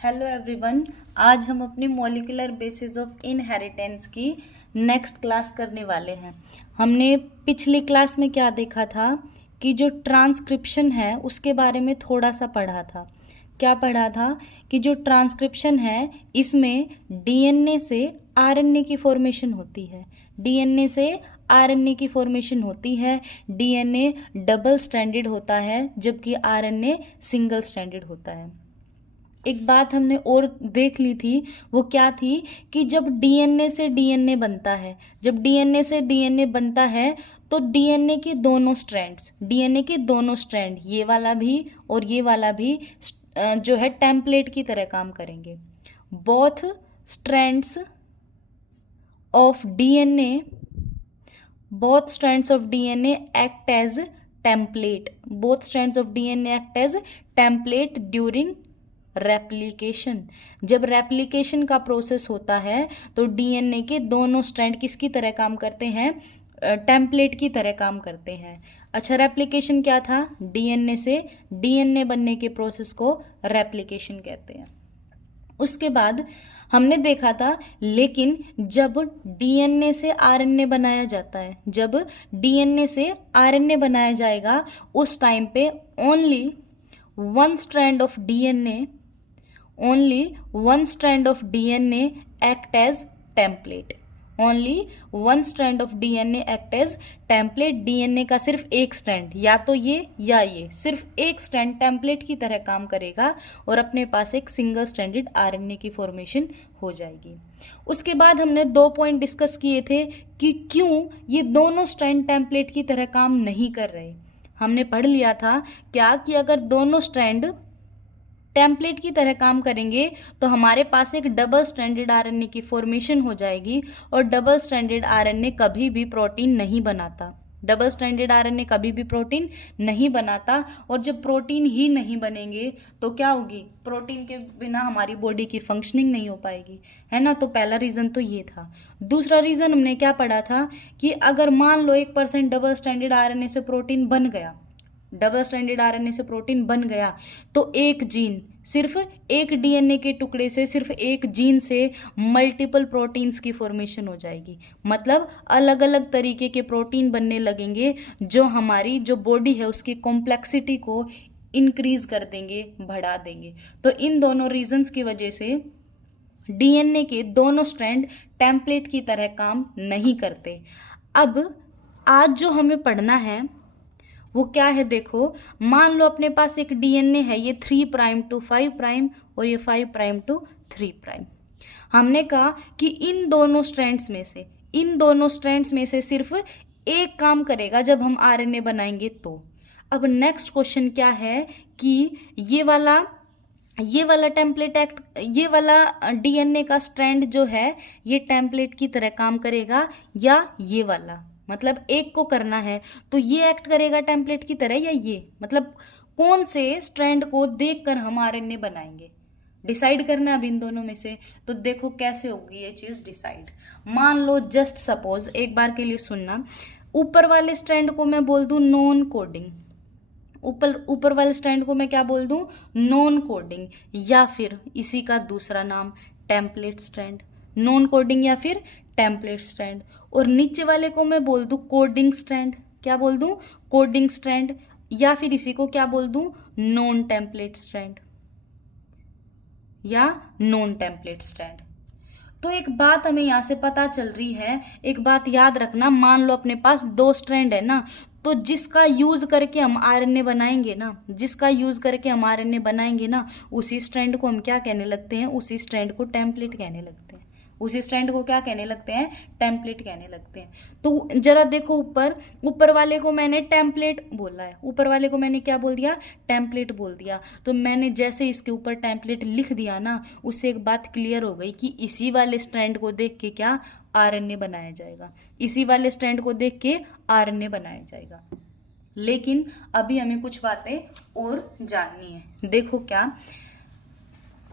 Hello everyone. आज हम अपनी मॉलिक्यूलर बेसिस ऑफ इनहेरिटेंस की नेक्स्ट क्लास करने वाले हैं। हमने पिछली क्लास में क्या देखा था कि जो ट्रांसक्रिप्शन है उसके बारे में थोड़ा सा पढ़ा था। क्या पढ़ा था कि जो ट्रांसक्रिप्शन है इसमें डीएनए से आरएनए की फॉर्मेशन होती है। डीएनए से आरएनए की फॉर्मेशन होती है। डीएनए डबल स्ट्रैंडेड होता है जबकि आरएनए सिंगल स्ट्रैंडेड होता है। एक बात हमने और देख ली थी, वो क्या थी कि जब डीएनए से डीएनए बनता है, जब डीएनए से डीएनए बनता है तो डीएनए के दोनों स्ट्रैंड्स, डीएनए के दोनों स्ट्रैंड, ये वाला भी और ये वाला भी जो है टेम्पलेट की तरह काम करेंगे। Both strands of DNA, both strands of DNA act as template, both strands of DNA act as template during replication. जब रेप्लिकेशन का प्रोसेस होता है तो डीएनए के दोनों स्ट्रैंड किसकी तरह काम करते हैं? टेम्पलेट की तरह काम करते हैं। अच्छा, रेप्लिकेशन क्या था? डीएनए से डीएनए बनने के प्रोसेस को रेप्लिकेशन कहते हैं। उसके बाद हमने देखा था, लेकिन जब डीएनए से आरएनए बनाया जाता है, जब डीएनए से आरएनए बनाया जाएगा उस टाइम पे only one strand of DNA, only one strand of DNA act as template, only one strand of DNA act as template। DNA का सिर्फ एक स्ट्रैंड, या तो ये या ये, सिर्फ एक स्ट्रैंड टेम्पलेट की तरह काम करेगा और अपने पास एक सिंगल स्ट्रैंडेड आरएनए की फॉर्मेशन हो जाएगी। उसके बाद हमने 2 पॉइंट डिस्कस किए थे कि क्यों ये दोनों स्ट्रैंड टेम्पलेट की तरह काम नहीं कर रहे। हमने पढ़ लिया था क्या कि अगर दोनों स्ट्रैंड टेम्पलेट की तरह काम करेंगे तो हमारे पास एक डबल स्ट्रैंडेड आरएनए की फॉर्मेशन हो जाएगी और डबल स्ट्रैंडेड आरएनए कभी भी प्रोटीन नहीं बनाता। डबल स्ट्रैंडेड आरएनए कभी भी प्रोटीन नहीं बनाता, और जब प्रोटीन ही नहीं बनेंगे तो क्या होगी? प्रोटीन के बिना हमारी बॉडी की फंक्शनिंग नहीं हो पाएगी, है ना। तो पहला रीज़न तो ये था। दूसरा रीज़न हमने क्या पढ़ा था कि अगर मान लो 1% डबल स्ट्रैंडेड आरएनए से प्रोटीन बन गया, डबल स्ट्रैंडेड आरएनए से प्रोटीन बन गया तो एक जीन, सिर्फ एक डीएनए के टुकड़े से, सिर्फ एक जीन से मल्टीपल प्रोटीन्स की फॉर्मेशन हो जाएगी। मतलब अलग अलग तरीके के प्रोटीन बनने लगेंगे जो हमारी जो बॉडी है उसकी कॉम्प्लेक्सिटी को इंक्रीज कर देंगे, बढ़ा देंगे। तो इन दोनों रीजंस की वजह से डीएनए के दोनों स्ट्रैंड टेम्पलेट की तरह काम नहीं करते। अब आज जो हमें पढ़ना है वो क्या है? देखो, मान लो अपने पास एक डीएनए है, ये 3' to 5' और ये 5' to 3'। हमने कहा कि इन दोनों स्ट्रैंड्स में से, इन दोनों स्ट्रैंड्स में से सिर्फ एक काम करेगा जब हम आरएनए बनाएंगे तो। अब नेक्स्ट क्वेश्चन क्या है कि ये वाला टेम्पलेट एक्ट, ये वाला डीएनए का स्ट्रैंड जो है ये टेम्पलेट की तरह काम करेगा या ये वाला? मतलब एक को करना है तो ये एक्ट करेगा टेम्पलेट की तरह या ये? मतलब कौन से स्ट्रैंड को देखकर हम आरएनए बनाएंगे, डिसाइड करना अब इन दोनों में से। तो देखो कैसे होगी ये चीज डिसाइड। मान लो, जस्ट सपोज, एक बार के लिए सुनना, ऊपर वाले स्ट्रैंड को मैं बोल दूं नॉन कोडिंग, ऊपर वाले स्ट्रैंड को मैं क्या बोल दूं? नॉन कोडिंग, या फिर इसी का दूसरा नाम टेम्पलेट स्ट्रैंड। नॉन कोडिंग या फिर टेम्पलेट स्ट्रैंड। और नीचे वाले को मैं बोल दूं कोडिंग स्ट्रैंड। क्या बोल दूं? Coding strand. या फिर इसी को क्या बोल दूं? नॉन टेम्पलेट स्ट्रैंड या नॉन टेम्पलेट स्ट्रैंड। तो एक बात हमें यहाँ से पता चल रही है, एक बात याद रखना, मान लो अपने पास 2 स्ट्रैंड है ना, तो जिसका यूज करके हम आरएनए बनाएंगे ना, जिसका यूज करके हम आरएनए बनाएंगे ना, उसी स्ट्रैंड को हम क्या कहने लगते हैं? उसी स्ट्रैंड को टेम्पलेट कहने लगते हैं। उसी स्ट्रैंड को क्या कहने लगते हैं? टेम्पलेट कहने लगते हैं। तो जरा देखो, ऊपर वाले को मैंने टेम्पलेट बोला है, ऊपर वाले को मैंने क्या बोल दिया? टेम्पलेट बोल दिया। तो मैंने जैसे इसके ऊपर टेम्पलेट लिख दिया ना, उससे एक बात क्लियर हो गई कि इसी वाले स्ट्रैंड को देख के क्या आरएनए बनाया जाएगा, इसी वाले स्ट्रैंड को देख के आरएनए बनाया जाएगा। लेकिन अभी हमें कुछ बातें और जाननी है। देखो, क्या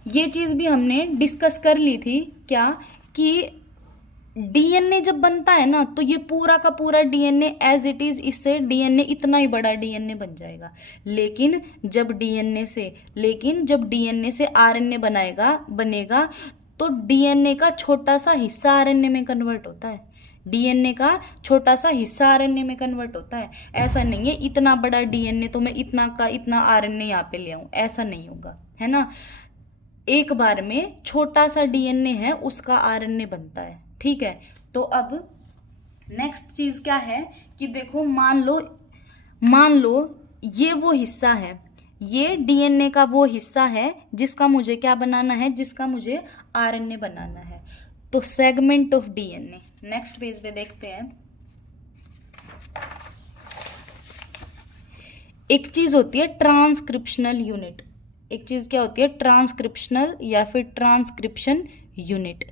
ये चीज भी हमने डिस्कस कर ली थी क्या कि डीएनए जब बनता है ना तो ये पूरा का पूरा डीएनए एज इट इज, इससे डीएनए इतना ही बड़ा डीएनए बन जाएगा। लेकिन जब डीएनए से आरएनए बनेगा तो डीएनए का छोटा सा हिस्सा आरएनए में कन्वर्ट होता है। डीएनए का छोटा सा हिस्सा आरएनए में कन्वर्ट होता है। ऐसा नहीं है इतना बड़ा डीएनए तो मैं इतना का इतना आरएनए यहाँ पे ले आऊं, ऐसा नहीं होगा, है ना। एक बार में छोटा सा डीएनए है उसका आरएनए बनता है, ठीक है। तो अब नेक्स्ट चीज क्या है कि देखो, मान लो ये वो हिस्सा है, ये डीएनए का वो हिस्सा है जिसका मुझे क्या बनाना है, जिसका मुझे आरएनए बनाना है। तो segment of DNA, next page पे देखते हैं। एक चीज होती है ट्रांसक्रिप्शनल यूनिट, एक चीज क्या होती है, ट्रांसक्रिप्शनल या फिर ट्रांसक्रिप्शन यूनिट।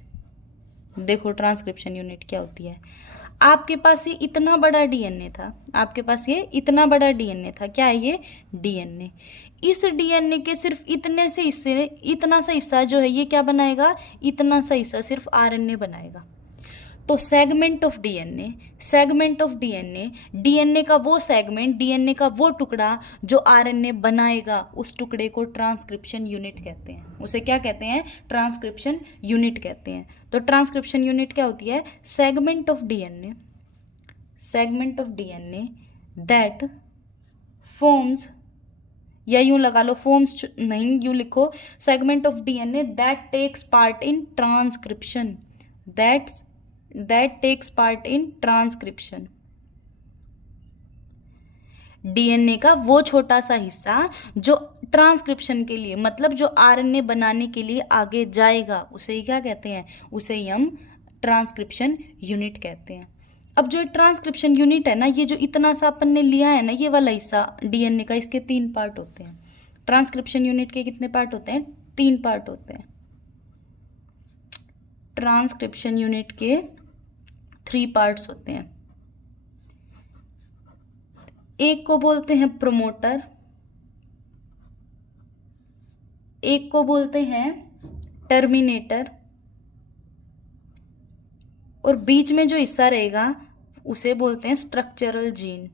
देखो ट्रांसक्रिप्शन यूनिट क्या होती है। आपके पास ये इतना बड़ा डीएनए था, क्या है ये, डीएनए। इस डीएनए के सिर्फ इतने से हिस्से, इतना सा हिस्सा जो है ये क्या बनाएगा, इतना सा हिस्सा सिर्फ आरएनए बनाएगा। तो सेगमेंट ऑफ डीएनए, डीएनए का वो सेगमेंट, डीएनए का वो टुकड़ा जो आरएनए बनाएगा, उस टुकड़े को ट्रांसक्रिप्शन यूनिट कहते हैं। उसे क्या कहते हैं, ट्रांसक्रिप्शन यूनिट कहते हैं। तो ट्रांसक्रिप्शन यूनिट क्या होती है, segment of DNA that forms, या यूं लगा लो, फॉर्म्स नहीं, यूं लिखो, segment of DNA that takes part in transcription, that takes part in transcription। DNA का वो छोटा सा हिस्सा जो ट्रांसक्रिप्शन के लिए, मतलब जो आरएनए बनाने के लिए आगे जाएगा, उसे ही क्या कहते हैं, उसे ही हम ट्रांसक्रिप्शन यूनिट कहते हैं। अब जो ट्रांसक्रिप्शन यूनिट है ना, ये जो इतना सा अपन ने लिया है ना, ये वाला हिस्सा डीएनए का, इसके 3 पार्ट होते हैं। ट्रांसक्रिप्शन यूनिट के कितने पार्ट होते हैं, 3 पार्ट होते हैं। ट्रांसक्रिप्शन यूनिट के 3 पार्ट्स होते हैं। एक को बोलते हैं प्रोमोटर, एक को बोलते हैं टर्मिनेटर, और बीच में जो हिस्सा रहेगा उसे बोलते हैं स्ट्रक्चरल जीन।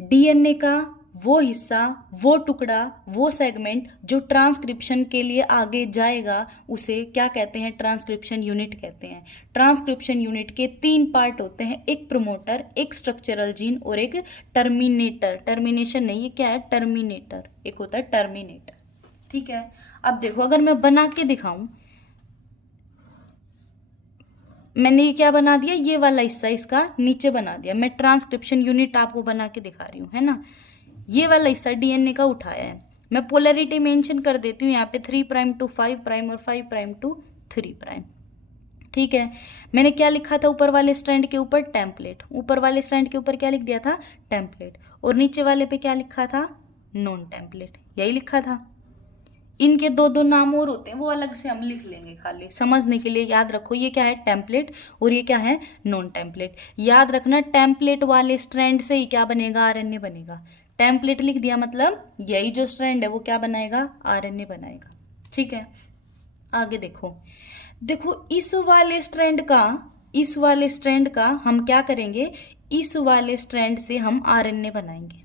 डीएनए का वो हिस्सा, वो टुकड़ा, वो सेगमेंट जो ट्रांसक्रिप्शन के लिए आगे जाएगा, उसे क्या कहते हैं, ट्रांसक्रिप्शन यूनिट कहते हैं। ट्रांसक्रिप्शन यूनिट के 3 पार्ट होते हैं, एक प्रोमोटर, एक स्ट्रक्चरल जीन और एक टर्मिनेटर। टर्मिनेशन नहीं, ये क्या है, टर्मिनेटर, एक होता है टर्मिनेटर, ठीक है। अब देखो, अगर मैं बना के दिखाऊं, मैंने ये क्या बना दिया, ये वाला हिस्सा इसका नीचे बना दिया, मैं ट्रांसक्रिप्शन यूनिट आपको बना के दिखा रही हूँ, है ना। ये वाला हिस्सा डीएनए का उठाया है, मैं पोलैरिटी मेंशन कर देती हूँ यहाँ पे 3' to 5' और 5' to 3', ठीक है। मैंने क्या लिखा था ऊपर वाले स्ट्रैंड के ऊपर, टेम्पलेट। ऊपर वाले स्ट्रैंड के ऊपर क्या लिख दिया था, टेम्पलेट, और नीचे वाले पे क्या लिखा था, नॉन टेम्पलेट, यही लिखा था। इनके 2 नाम और होते हैं, वो अलग से हम लिख लेंगे, खाली समझने के लिए याद रखो। ये क्या है, टेम्पलेट, और ये क्या है, नॉन टेम्पलेट। याद रखना, टेम्पलेट वाले स्ट्रैंड से ही क्या बनेगा, आरएनए बनेगा। टेम्पलेट लिख दिया मतलब यही जो स्ट्रैंड है वो क्या बनाएगा, आरएनए बनाएगा, ठीक है। आगे देखो, इस वाले स्ट्रैंड का हम क्या करेंगे, इस वाले स्ट्रैंड से हम आरएनए बनाएंगे।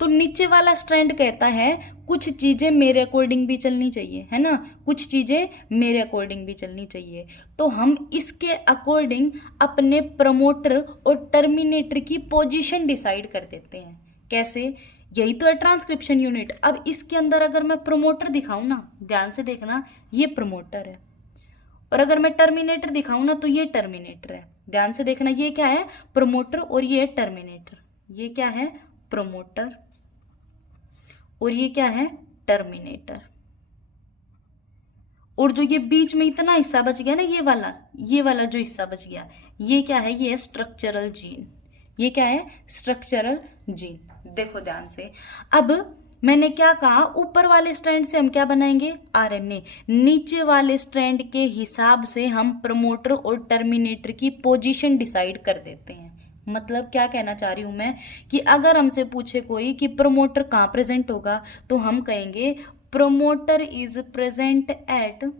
तो नीचे वाला स्ट्रैंड कहता है कुछ चीजें मेरे अकॉर्डिंग भी चलनी चाहिए, है ना, कुछ चीजें मेरे अकॉर्डिंग भी चलनी चाहिए। तो हम इसके अकॉर्डिंग अपने प्रमोटर और टर्मिनेटर की पोजीशन डिसाइड कर देते हैं। कैसे, यही तो है ट्रांसक्रिप्शन यूनिट। अब इसके अंदर अगर मैं प्रमोटर दिखाऊं ना, ध्यान से देखना, ये प्रमोटर है, और अगर मैं टर्मिनेटर दिखाऊं ना तो ये टर्मिनेटर है। ध्यान से देखना, ये क्या है, प्रमोटर, और ये टर्मिनेटर। ये क्या है, प्रमोटर, और ये क्या है, टर्मिनेटर। और जो ये बीच में इतना हिस्सा बच गया ना, ये वाला जो हिस्सा बच गया, ये क्या है, ये स्ट्रक्चरल जीन। ये क्या है, स्ट्रक्चरल जीन। देखो ध्यान से, अब मैंने क्या कहा, ऊपर वाले स्ट्रैंड से हम क्या बनाएंगे, आरएनए। नीचे वाले स्ट्रैंड के हिसाब से हम प्रमोटर और टर्मिनेटर की पोजीशन डिसाइड कर देते हैं। मतलब क्या कहना चाह रही हूं मैं, कि अगर हमसे पूछे कोई कि प्रमोटर कहाँ प्रेजेंट होगा, तो हम कहेंगे promoter is present eight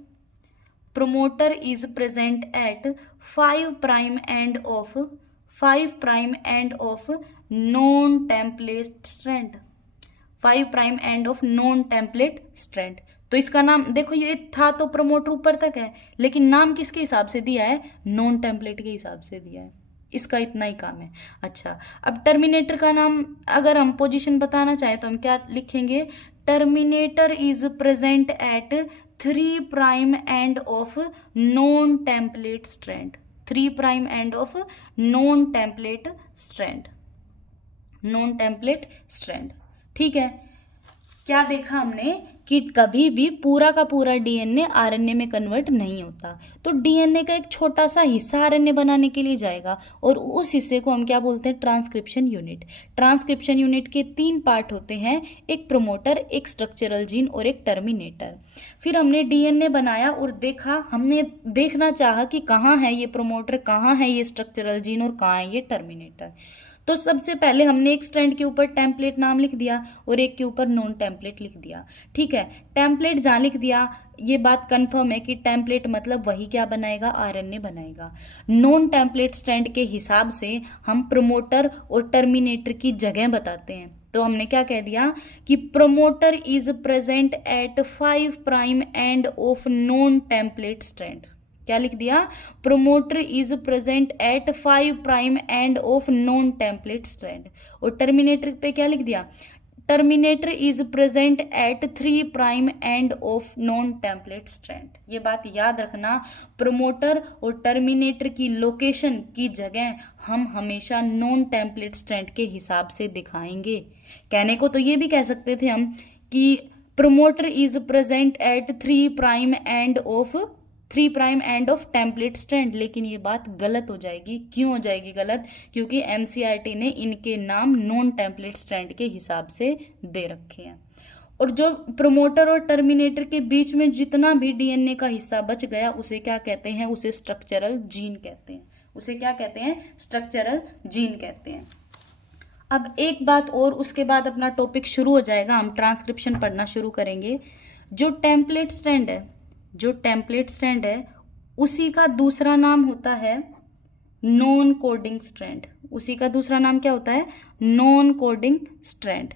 promoter is present at 5 prime end of non-template strand, 5 prime end of non template strand. तो इसका नाम देखो, ये था तो प्रमोटर ऊपर तक है, लेकिन नाम किसके हिसाब से दिया है, नॉन टेम्पलेट के हिसाब से दिया है। इसका इतना ही काम है। अच्छा, अब टर्मिनेटर का नाम अगर हम पोजीशन बताना चाहें तो हम क्या लिखेंगे, terminator is present eight 3 prime end of non template strand, 3 prime end of non template strand, non template strand. ठीक है, क्या देखा हमने कि कभी भी पूरा का पूरा डीएनए आरएनए में कन्वर्ट नहीं होता, तो डीएनए का एक छोटा सा हिस्सा आरएनए बनाने के लिए जाएगा और उस हिस्से को हम क्या बोलते हैं, ट्रांसक्रिप्शन यूनिट। ट्रांसक्रिप्शन यूनिट के 3 पार्ट होते हैं, एक प्रोमोटर, एक स्ट्रक्चरल जीन और एक टर्मिनेटर। फिर हमने डीएनए बनाया और देखा, हमने देखना चाहा कि कहाँ है ये प्रोमोटर, कहाँ है ये स्ट्रक्चरल जीन और कहाँ है ये टर्मिनेटर। तो सबसे पहले हमने एक स्ट्रैंड के ऊपर टेम्पलेट नाम लिख दिया और एक के ऊपर नॉन टेम्पलेट लिख दिया। ठीक है, टेम्पलेट जहाँ लिख दिया ये बात कंफर्म है कि टेम्पलेट मतलब वही क्या बनाएगा, आरएनए बनाएगा। नॉन टेम्पलेट स्ट्रैंड के हिसाब से हम प्रोमोटर और टर्मिनेटर की जगह बताते हैं। तो हमने क्या कह दिया कि promoter is present at 5 prime end of non template strand. क्या लिख दिया, promoter is present at 5 prime end of non template strand. और टर्मिनेटर पे क्या लिख दिया, terminator is present eight 3 prime end of non template strand. ये बात याद रखना, प्रोमोटर और टर्मिनेटर की लोकेशन की जगह हम हमेशा नॉन टेम्पलेट स्ट्रैंड के हिसाब से दिखाएंगे। कहने को तो ये भी कह सकते थे हम कि promoter is present eight 3 prime end of template strand, लेकिन ये बात गलत हो जाएगी। क्यों हो जाएगी गलत, क्योंकि एनसीईआरटी ने इनके नाम नॉन टेम्पलेट स्ट्रैंड के हिसाब से दे रखे हैं। और जो प्रोमोटर और टर्मिनेटर के बीच में जितना भी डीएनए का हिस्सा बच गया उसे क्या कहते हैं, उसे स्ट्रक्चरल जीन कहते हैं। उसे क्या कहते हैं, स्ट्रक्चरल जीन कहते हैं। अब एक बात और, उसके बाद अपना टॉपिक शुरू हो जाएगा, हम ट्रांसक्रिप्शन पढ़ना शुरू करेंगे। जो टेम्पलेट स्ट्रैंड है उसी का दूसरा नाम होता है नॉन कोडिंग स्ट्रैंड। उसी का दूसरा नाम क्या होता है, नॉन कोडिंग स्ट्रैंड।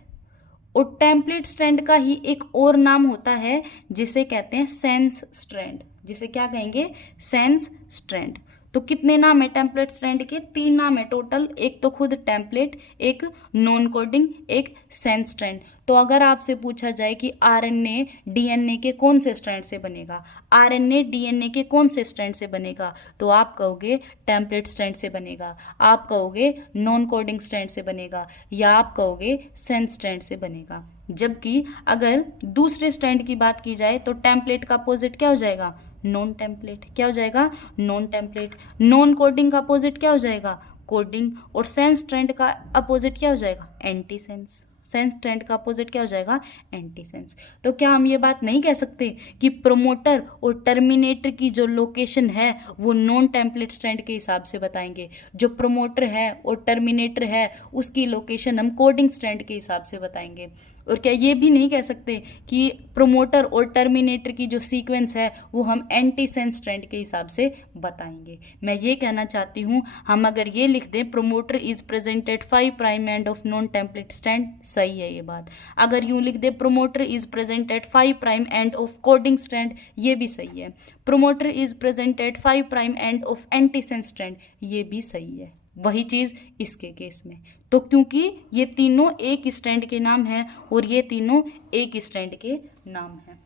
और टेम्पलेट स्ट्रैंड का ही एक और नाम होता है जिसे कहते हैं सेंस स्ट्रैंड। जिसे क्या कहेंगे, सेंस स्ट्रैंड। तो कितने नाम है टेम्पलेट स्ट्रैंड के, 3 नाम है टोटल, एक तो खुद टेम्पलेट, एक नॉन कोडिंग, एक सेंस स्ट्रैंड। तो अगर आपसे पूछा जाए कि आरएनए डीएनए के कौन से स्ट्रैंड से बनेगा, आरएनए डीएनए के कौन से स्ट्रैंड से बनेगा, तो आप कहोगे टेम्पलेट स्ट्रैंड से बनेगा, आप कहोगे नॉन कोडिंग स्ट्रैंड से बनेगा, या आप कहोगे सेंस स्ट्रैंड से बनेगा। जबकि अगर दूसरे स्ट्रैंड की बात की जाए तो टेम्पलेट का अपोजिट क्या हो जाएगा, नॉन टेम्पलेट। क्या हो जाएगा, नॉन टेम्पलेट। नॉन कोडिंग का अपोजिट क्या हो जाएगा, कोडिंग। और सेंस स्ट्रैंड का अपोजिट क्या हो जाएगा, एंटी सेंस। सेंस स्ट्रैंड का अपोजिट क्या हो जाएगा, एंटी सेंस। तो क्या हम ये बात नहीं कह सकते कि प्रोमोटर और टर्मिनेटर की जो लोकेशन है वो नॉन टेम्पलेट स्ट्रैंड के हिसाब से बताएंगे, जो प्रोमोटर है और टर्मिनेटर है उसकी लोकेशन हम कोडिंग स्ट्रैंड के हिसाब से बताएंगे। और क्या ये भी नहीं कह सकते कि प्रोमोटर और टर्मिनेटर की जो सीक्वेंस है वो हम एंटी सेंस स्ट्रैंड के हिसाब से बताएंगे। मैं ये कहना चाहती हूँ, हम अगर ये लिख दें promoter is present at 5 prime end of non template strand, सही है ये बात। अगर यूँ लिख दे promoter is present at 5 prime end of coding strand, ये भी सही है। Promoter is present at 5 prime end of antisense strand, ये भी सही है। वही चीज इसके केस में, तो क्योंकि ये तीनों एक स्ट्रैंड के नाम हैं और ये तीनों एक स्ट्रैंड के नाम हैं।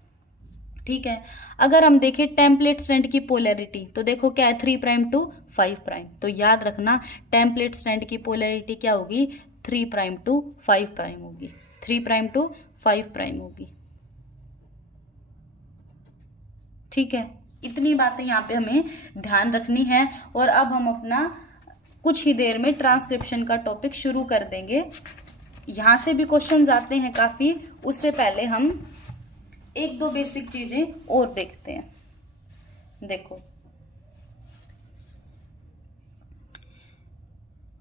ठीक है, अगर हम देखें टेम्पलेट स्ट्रैंड की पोलैरिटी तो देखो क्या है, 3 प्राइम टू 5 प्राइम। तो याद रखना टेम्पलेट स्ट्रैंड की पोलैरिटी क्या होगी, 3 प्राइम टू 5 प्राइम होगी, 3 प्राइम टू 5 प्राइम होगी। ठीक है, इतनी बातें यहाँ पे हमें ध्यान रखनी है। और अब हम अपना कुछ ही देर में ट्रांसक्रिप्शन का टॉपिक शुरू कर देंगे। यहाँ से भी क्वेश्चंस आते हैं काफ़ी, उससे पहले हम 1-2 बेसिक चीज़ें और देखते हैं। देखो,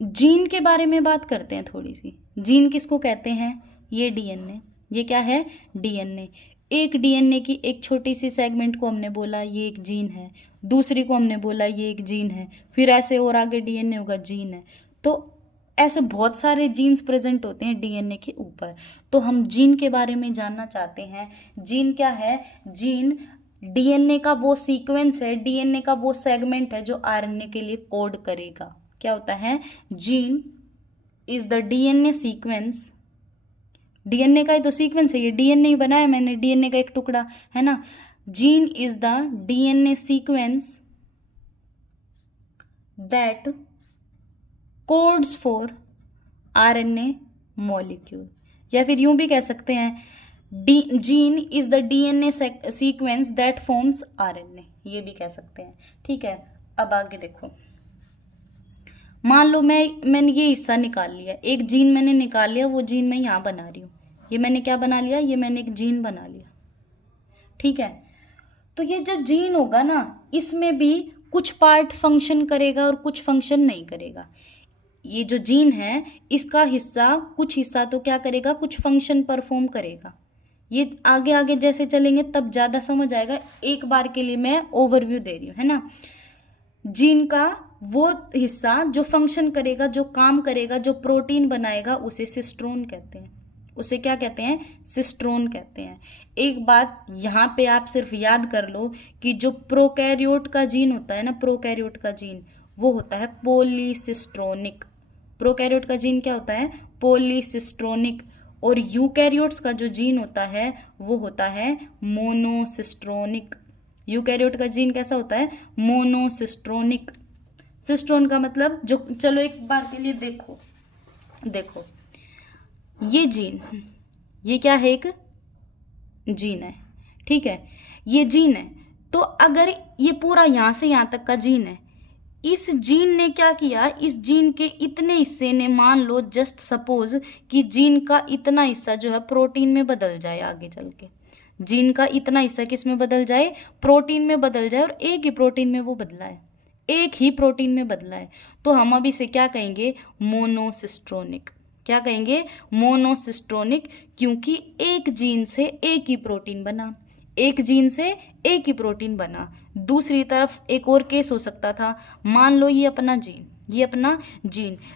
जीन के बारे में बात करते हैं थोड़ी सी। जीन किसको कहते हैं, ये डीएनए, ये क्या है, डीएनए। एक डीएनए की एक छोटी सी सेगमेंट को हमने बोला ये एक जीन है, दूसरी को हमने बोला ये एक जीन है, फिर ऐसे और आगे डीएनए होगा जीन है। तो ऐसे बहुत सारे जीन्स प्रेजेंट होते हैं डीएनए के ऊपर। तो हम जीन के बारे में जानना चाहते हैं। जीन क्या है? जीन डीएनए का वो सीक्वेंस है, डीएनए का वो सेगमेंट है जो आरएनए के लिए कोड करेगा। क्या होता है? Gene is the DNA sequence. DNA का ही तो सीक्वेंस है, ये डीएनए ही बनाया मैंने, डीएनए का एक टुकड़ा है ना। Gene is the DNA sequence that codes for RNA molecule, या फिर यूं भी कह सकते हैं gene is the DNA sequence that forms RNA, ये भी कह सकते हैं। ठीक है, अब आगे देखो। मान लो मैंने ये हिस्सा निकाल लिया, एक जीन मैंने निकाल लिया, वो जीन मैं यहाँ बना रही हूँ। ये मैंने क्या बना लिया? ये मैंने एक जीन बना लिया। ठीक है, तो ये जो जीन होगा ना, इसमें भी कुछ पार्ट फंक्शन करेगा और कुछ फंक्शन नहीं करेगा। ये जो जीन है इसका हिस्सा, कुछ हिस्सा तो क्या करेगा? कुछ फंक्शन परफॉर्म करेगा। ये आगे आगे जैसे चलेंगे तब ज़्यादा समझ आएगा, एक बार के लिए मैं ओवरव्यू दे रही हूँ, है ना। जीन का वो हिस्सा जो फंक्शन करेगा, जो काम करेगा, जो प्रोटीन बनाएगा, उसे सिस्ट्रोन कहते हैं। उसे क्या कहते हैं? सिस्ट्रोन कहते हैं। एक बात यहाँ पे आप सिर्फ याद कर लो कि जो प्रोकैरियोट का जीन होता है ना, प्रोकैरियोट का जीन वो होता है पॉलीसिस्ट्रोनिक। प्रोकैरियोट का जीन क्या होता है? पॉलीसिस्ट्रोनिक। और यूकैरियोट्स का जो जीन होता है वो होता है मोनोसिस्ट्रोनिक। यूकैरियोट का जीन कैसा होता है? मोनोसिस्ट्रोनिक। सिस्ट्रोन का मतलब जो, चलो एक बार के लिए देखो ये जीन, ये क्या है? एक जीन है। ठीक है, ये जीन है। तो अगर ये पूरा यहां से यहां तक का जीन है, इस जीन ने क्या किया? इस जीन के इतने हिस्से ने, मान लो जस्ट सपोज कि जीन का इतना हिस्सा जो है प्रोटीन में बदल जाए, आगे चल के जीन का इतना हिस्सा किस में बदल जाए? प्रोटीन में बदल जाए। और एक ही प्रोटीन में वो बदला है, एक ही प्रोटीन में बदला है, तो हम अब इसे क्या कहेंगे? मोनोसिस्ट्रोनिक। क्या कहेंगे? मोनोसिस्ट्रोनिक। क्योंकि एक जीन से एक ही प्रोटीन बना, एक जीन से एक ही प्रोटीन बना। दूसरी तरफ एक और केस हो सकता था, मान लो ये अपना जीन,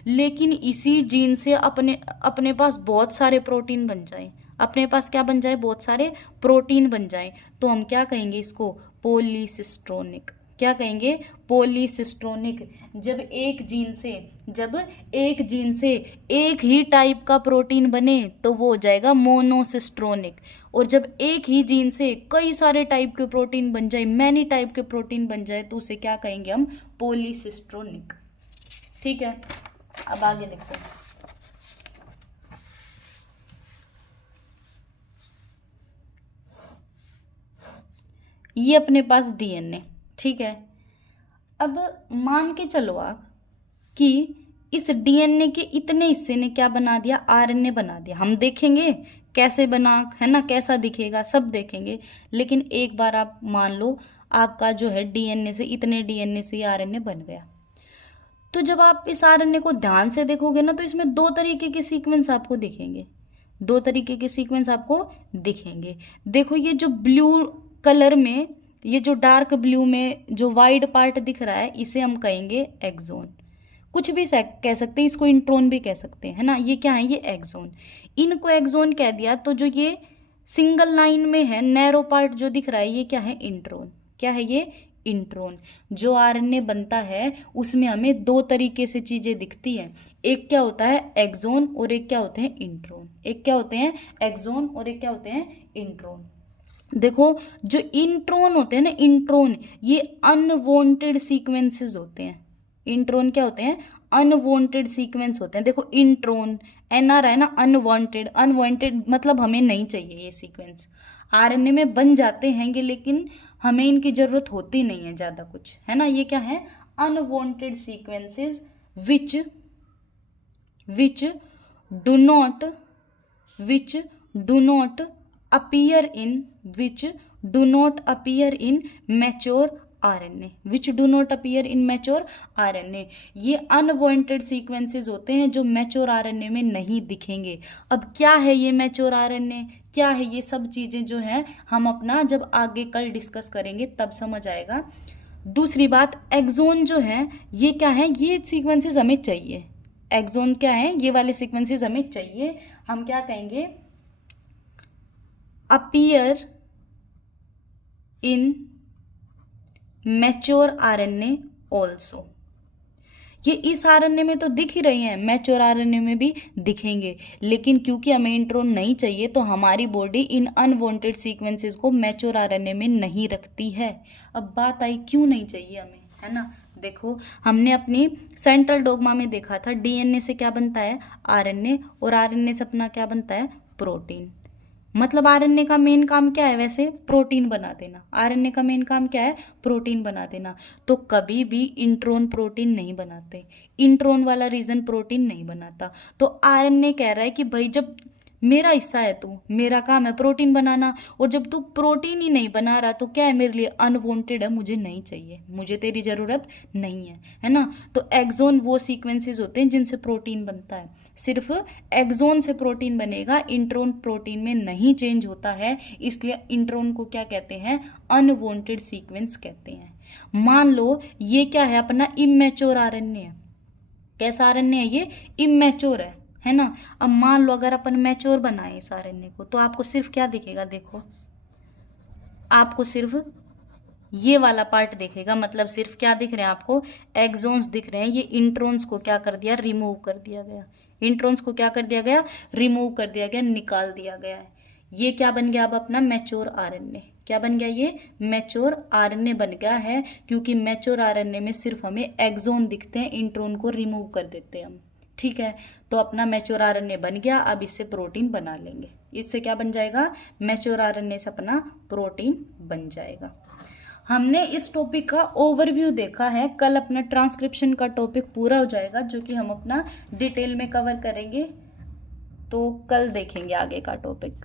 लेकिन इसी जीन से अपने पास बहुत सारे प्रोटीन बन जाए, अपने पास क्या बन जाए? बहुत सारे प्रोटीन बन जाए, तो हम क्या कहेंगे इसको? पॉलीसिस्ट्रोनिक। क्या कहेंगे? पॉलीसिस्ट्रोनिक। जब एक जीन से एक ही टाइप का प्रोटीन बने तो वो हो जाएगा मोनोसिस्ट्रोनिक। और जब एक ही जीन से कई सारे टाइप के प्रोटीन बन जाए, मैनी टाइप के प्रोटीन बन जाए, तो उसे क्या कहेंगे हम? पॉलीसिस्ट्रोनिक। ठीक है, अब आगे देखते हैं। ये अपने पास डीएनए, ठीक है। अब मान के चलो आप कि इस डीएनए के इतने हिस्से ने क्या बना दिया? आरएनए बना दिया। हम देखेंगे कैसे बना, है ना, कैसा दिखेगा, सब देखेंगे। लेकिन एक बार आप मान लो आपका जो है डीएनए से, इतने डीएनए से आरएनए बन गया, तो जब आप इस आरएनए को ध्यान से देखोगे ना, तो इसमें दो तरीके के सीक्वेंस आपको दिखेंगे, दो तरीके के सीक्वेंस आपको दिखेंगे। देखो ये जो ब्लू कलर में, ये जो डार्क ब्लू में जो वाइड पार्ट दिख रहा है, इसे हम कहेंगे एक्सोन। कुछ भी कह सकते हैं, इसको इंट्रोन भी कह सकते हैं, है ना। ये क्या है? ये एक्सोन। इनको एक्सोन कह दिया, तो जो ये सिंगल लाइन में है नैरो पार्ट जो दिख रहा है, ये क्या है? इंट्रोन। क्या है ये? इंट्रोन। जो आरएनए बनता है उसमें हमें दो तरीके से चीजें दिखती हैं, एक क्या होता है? एक्सोन, और एक क्या होते हैं? इंट्रोन। एक क्या होते हैं? एक्सोन, और एक क्या होते हैं? इंट्रोन। देखो जो इंट्रोन होते हैं ना, इंट्रोन ये अनवांटेड सीक्वेंसेस होते हैं। इंट्रोन क्या होते हैं? अनवांटेड सीक्वेंस होते हैं। देखो इंट्रोन, एनआर है ना, अनवांटेड। अनवांटेड मतलब हमें नहीं चाहिए ये सीक्वेंस। आरएनए में बन जाते हैंगे लेकिन हमें इनकी जरूरत होती नहीं है ज्यादा कुछ, है ना। ये क्या है? Unwanted sequences which do not appear in mature RNA which do not appear in mature RNA। ये अनवांटेड सीक्वेंसेस होते हैं जो मैच्योर RNA में नहीं दिखेंगे। अब क्या है ये मैच्योर RNA, क्या है ये सब चीज़ें जो हैं हम अपना जब आगे कल डिस्कस करेंगे तब समझ आएगा। दूसरी बात, एक्सोन जो है ये क्या है, ये सीक्वेंसेस हमें चाहिए। एक्सोन क्या है, ये वाले सीक्वेंसेस हमें चाहिए। हम क्या कहेंगे, appear in mature RNA also. ये इस RNA में तो दिख ही रही हैं, मैच्योर RNA में भी दिखेंगे, लेकिन क्योंकि हमें इंट्रोन नहीं चाहिए तो हमारी बॉडी इन अनवांटेड सीक्वेंसेस को मैच्योर RNA में नहीं रखती है। अब बात आई क्यों नहीं चाहिए हमें, है ना। देखो हमने अपनी सेंट्रल डोग्मा में देखा था DNA से क्या बनता है, RNA, और RNA से अपना क्या बनता है, प्रोटीन। मतलब RNA का मेन काम क्या है, वैसे प्रोटीन बना देना। RNA का मेन काम क्या है, प्रोटीन बना देना। तो कभी भी इंट्रोन प्रोटीन नहीं बनाते, इंट्रोन वाला रीजन प्रोटीन नहीं बनाता। तो RNA कह रहा है कि भाई जब मेरा हिस्सा है तू, मेरा काम है प्रोटीन बनाना, और जब तू प्रोटीन ही नहीं बना रहा तो क्या है, मेरे लिए अनवांटेड है, मुझे नहीं चाहिए, मुझे तेरी ज़रूरत नहीं है ना। तो एक्सोन वो सीक्वेंसेस होते हैं जिनसे प्रोटीन बनता है, सिर्फ एक्सोन से प्रोटीन बनेगा, इंट्रोन प्रोटीन में नहीं चेंज होता है, इसलिए इंट्रोन को क्या कहते हैं, अनवांटेड सीक्वेंस कहते हैं। मान लो ये क्या है, अपना इमैच्योर RNA है। कैसा RNA है ये, इमैच्योर है ना। अब मान लो अगर अपन मैच्योर बनाए इस RNA को तो आपको सिर्फ क्या दिखेगा, देखो आपको सिर्फ ये वाला पार्ट दिखेगा। मतलब सिर्फ क्या दिख रहे हैं आपको, एक्सोन्स दिख रहे हैं। ये इंट्रोन्स को क्या कर दिया, रिमूव कर दिया गया। इंट्रोन्स को क्या कर दिया गया, रिमूव कर दिया गया, निकाल दिया गया है। ये क्या बन गया अब अपना मैच्योर RNA। क्या बन गया, ये मैच्योर RNA बन गया है, क्योंकि मैच्योर RNA में सिर्फ हमें एक्सोन दिखते हैं, इंट्रोन को रिमूव कर देते हैं हम। ठीक है, तो अपना मैच्योर RNA बन गया। अब इससे प्रोटीन बना लेंगे। इससे क्या बन जाएगा, मैच्योर RNA से अपना प्रोटीन बन जाएगा। हमने इस टॉपिक का ओवरव्यू देखा है। कल अपना ट्रांसक्रिप्शन का टॉपिक पूरा हो जाएगा, जो कि हम अपना डिटेल में कवर करेंगे। तो कल देखेंगे आगे का टॉपिक।